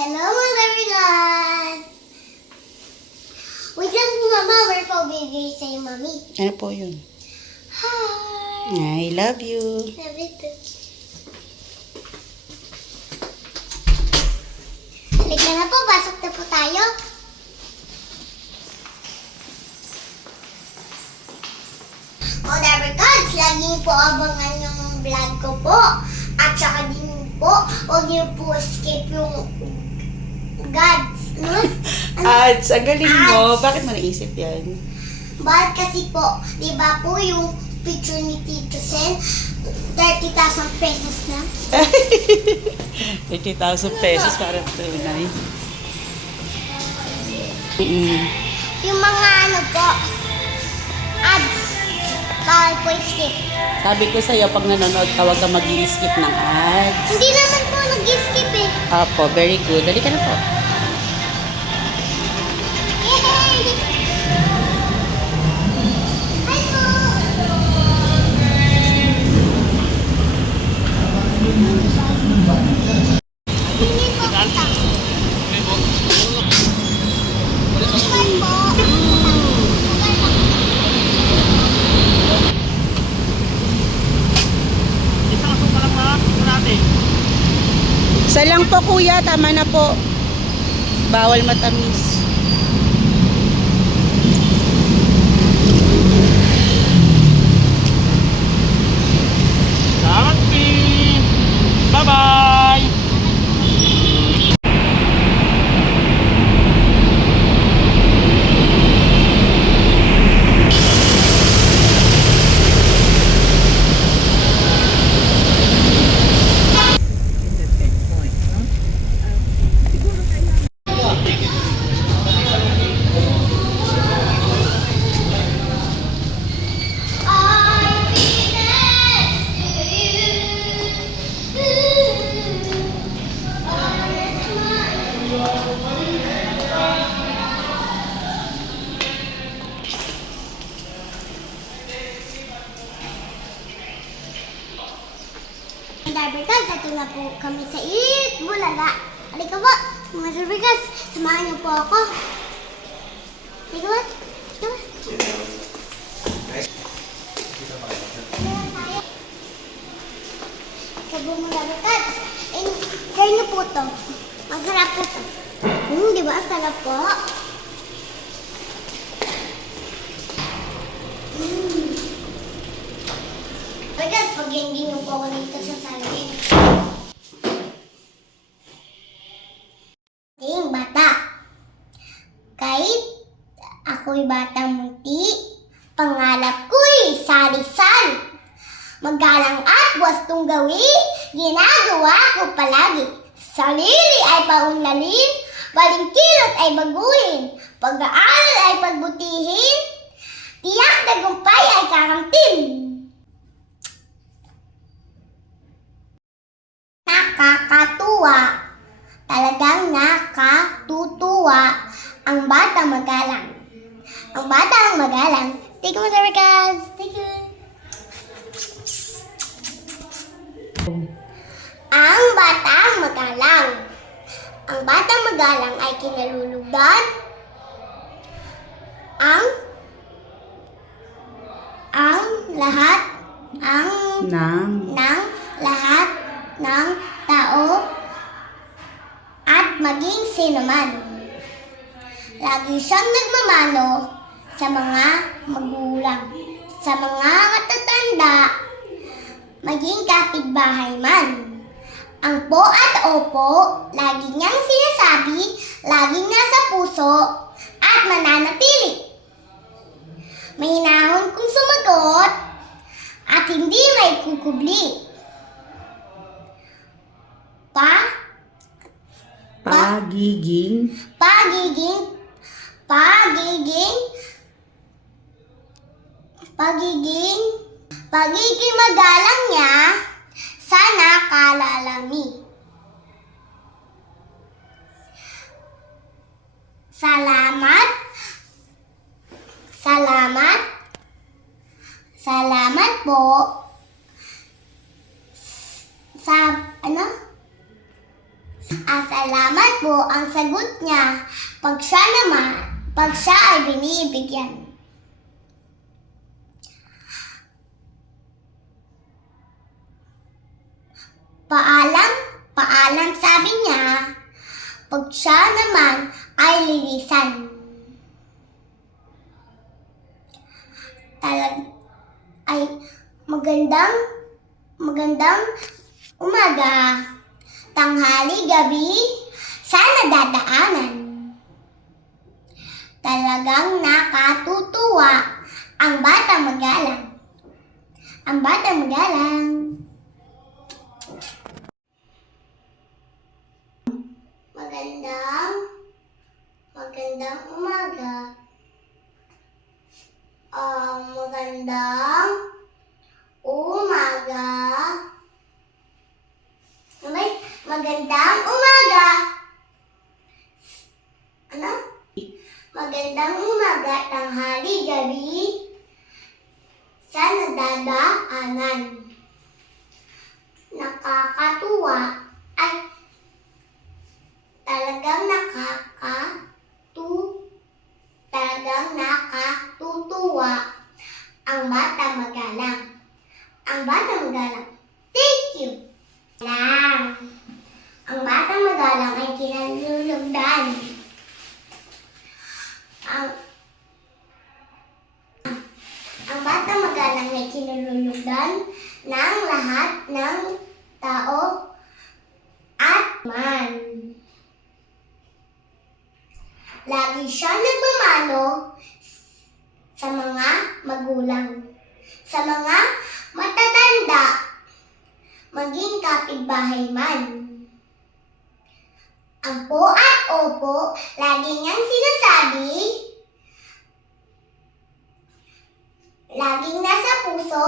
Hello, mga everyone! Wait lang po, Mama. We're po bibigay sa'yo, Mami. Ano po yun? Hi! I love you. Love you too. Halika na po, pasok na po tayo. O, Dabarkads, lagi niyo po abangan yung vlog ko po. At saka din po, huwag niyo po skip yung gods. Ano? Ads, ang galing mo. Ads. Bakit mo naisip yan? Bakit kasi po, di ba po yung picture ni Tito Sen, 30,000 pesos na. 50,000 pesos para tunay. Mm. Yung mga ano po, ads, bawal po skip. Sabi ko sa'yo, pag nanonood ka, huwag ka mag skip ng ads. Hindi naman po nag-skip eh. Apo, very good. Dali ka na po. Po kuya, tama na po. Bawal matamis. Darbigas, ito na po kami sa It Bulaga. Halika po, mga Darbigas, samahan niyo po ako. Halika po, halika po. Sabi mo Darbigas, eh, try niyo po to. Masarap po to. Hmm, di ba? Sarap po. Darbigas, pag hindi niyo po ako dito sa salin. Ting bata. Kahit ako'y batang munti, pangalap ko'y sari-sari. Magalang at wastong gawi, ginagawa ko palagi. Salili ay paunlalin, balingkirot ay baguhin, pag-aaral ay pagbutihin, tiyak tagumpay ay kakamtin. Nakakatuwa, talagang nakatutuwa ang bata magalang. Ang bata ang magalang. Take mo sa regards. Thank you. Ang batang magalang. Ang batang magalang ay kinalulugdan ang ang lahat ang Nang. ng lahat ng maging sino man. Lagi siyang nagmamano sa mga magulang, sa mga matatanda, maging kapitbahay man. Ang po at opo, lagi niyang sinasabi, laging nasa puso, at mananatili. Mahinahon kung sumagot, at hindi may kukubli. Pa, Pagiging. pagiging, pagiging, pagiging, pagiging magalang niya? Sa nakalalami. Salamat, salamat, salamat po. Sa, ano? Salamat po ang sagot niya pag siya naman, pag siya ay binibigyan. Paalam, paalam sabi niya, pag siya naman ay lilisan. Talag, ay magandang, magandang umaga, tanghali, gabi, sana dadaanan. Talagang nakatutuwa ang bata magalang. Ang bata magalang. Magandang, magandang umaga. Um, magandang umaga. Magandang umaga. Ano? Magandang umaga, tanghali, gabi. Sa nadadaanan. Nakakatuwa at talagang nakakatu talagang nakatutuwa ang bata magalang. Ang bata magalang. Thank you. Lang. Ang bata magalang ay kinalulugdan. Ang ang ay kinalulugdan ng lahat ng tao at man. Lagi siya nagmamano sa mga magulang, sa mga matatanda, maging kapitbahay man. Ang po at opo, lagi niyang sinasabi, laging nasa puso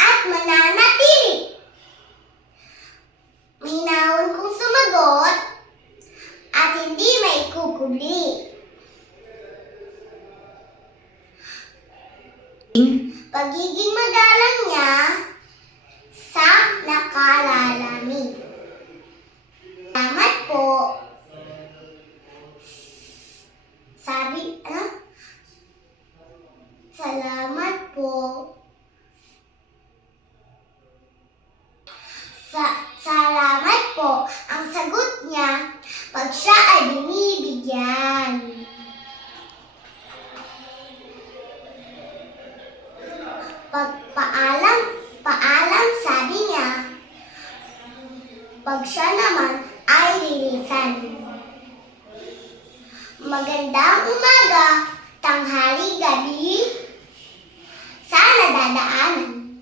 at mananatili. Mahinahon kong sumagot at hindi may kukubli. Pagiging magalang niya sa nakalalami. Salamat po. Sabi, ano? Salamat po. Sa salamat po. Ang sagot niya pag siya ay binibigyan. Pag paalam, paalam sabi niya. Pag siya naman ay lilisan. Magandang umaga, tanghali, gabi. Sana dadaanan.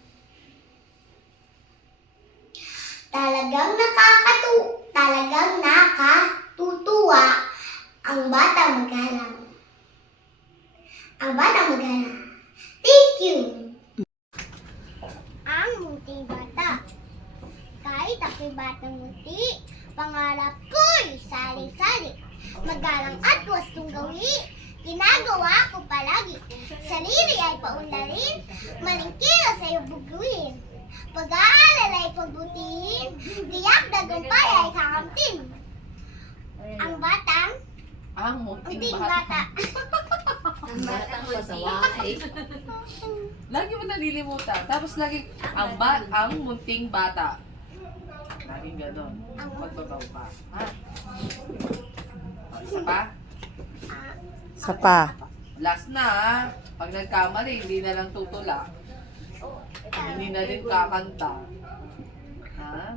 Talagang nakakatu, talagang nakatutuwa ang bata magalang. Ang bata magalang. Thank you. Ang munting bata. Kahit ako'y batang munti, pangarap ko'y sali-sali. Magalang at wastong gawi, ginagawa ko palagi. Sarili ay paunlarin, malingkira sa'yo buguin. Pag-aalala ay pagbutihin, tiyak dagumpay ay kakamtin. Ang batang, Ang munting bata. bata. Ang batang masaway. Lagi mo nalilimutan. Tapos lagi, ang ba ang munting bata. Laging ganon. Magbabaw pa. Ha? Isa pa? Sa pa. Last na. Pag nagkamali, hindi na lang tutula. Hindi na rin kakanta. Ha?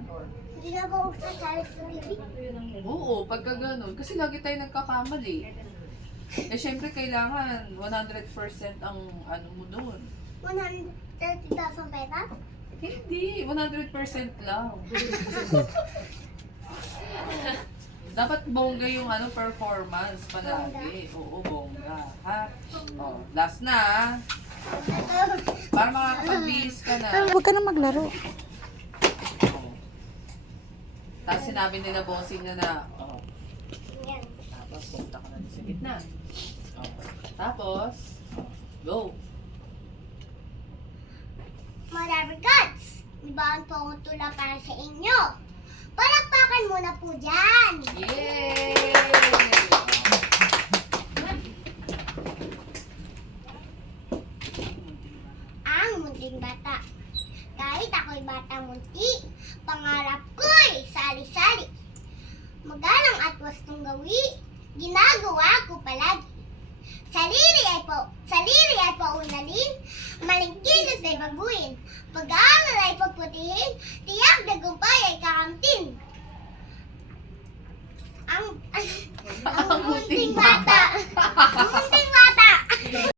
Hindi na ba sasali sa TV? Oo, pagka ganun. Kasi lagi tayo nagkakamali. Eh, syempre, kailangan 100% ang ano mo doon. 130,000 pera? Hindi, 100% lang. Dapat bongga yung ano performance palagi. Oo, bongga. Ha? Oh, last na. Para makakapagbihis ka na. Huwag ka na maglaro. Oh. Tapos sinabi nila bossing na na, oh, tapos punta ka na sa gitna. Oh. Tapos, oh, go. Mga Rubber Gods, libahan po akong tula para sa inyo. Palakpakan Iwan mo na po dyan. Yay! Ang munting bata. Kahit ako'y bata munti, pangarap ko'y sali-sali. Magalang at wastong gawi, ginagawa ko palagi. Sarili ay po, sarili ay paunalin, maligkilos ay baguhin, pag-aaral ay pagputihin, tiyak na gumpay ay kakamtin. Ang, ang, ang munting bata.